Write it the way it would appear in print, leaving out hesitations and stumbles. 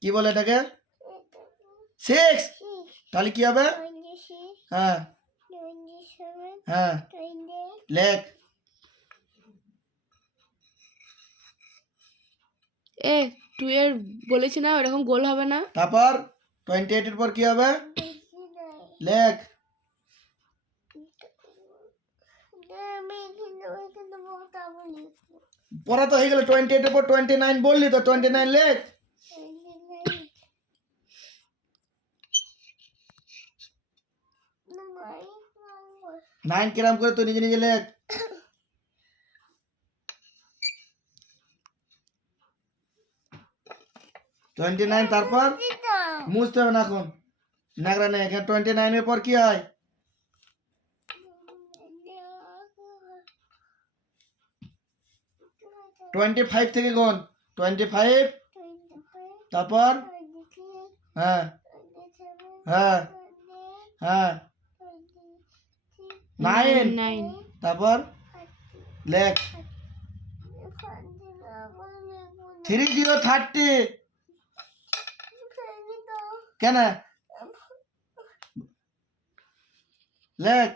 কি বলে এটাকে? 6। তাহলে কি হবে? হ্যাঁ হ্যাঁ লেখ। তুই এর বলেছি না ওরকম গোল হবে না। তারপর 28 এর পর কি হবে? লেখ। পড়া তো হয়ে গেল। 28 এর পর 29 বললি তো, 29 লেখ। 9 কিরাম করে তুই নিজে নিজে লেখ। 29 তারপর মুছতে হবে না এখন, নাগরা নেই এখানে। 29 এর পর কি হয়? 25 থেকে গুণ। 25 তারপর হ্যাঁ হ্যাঁ হ্যাঁ 9 তারপর লেখ। 30 কেন লেখ।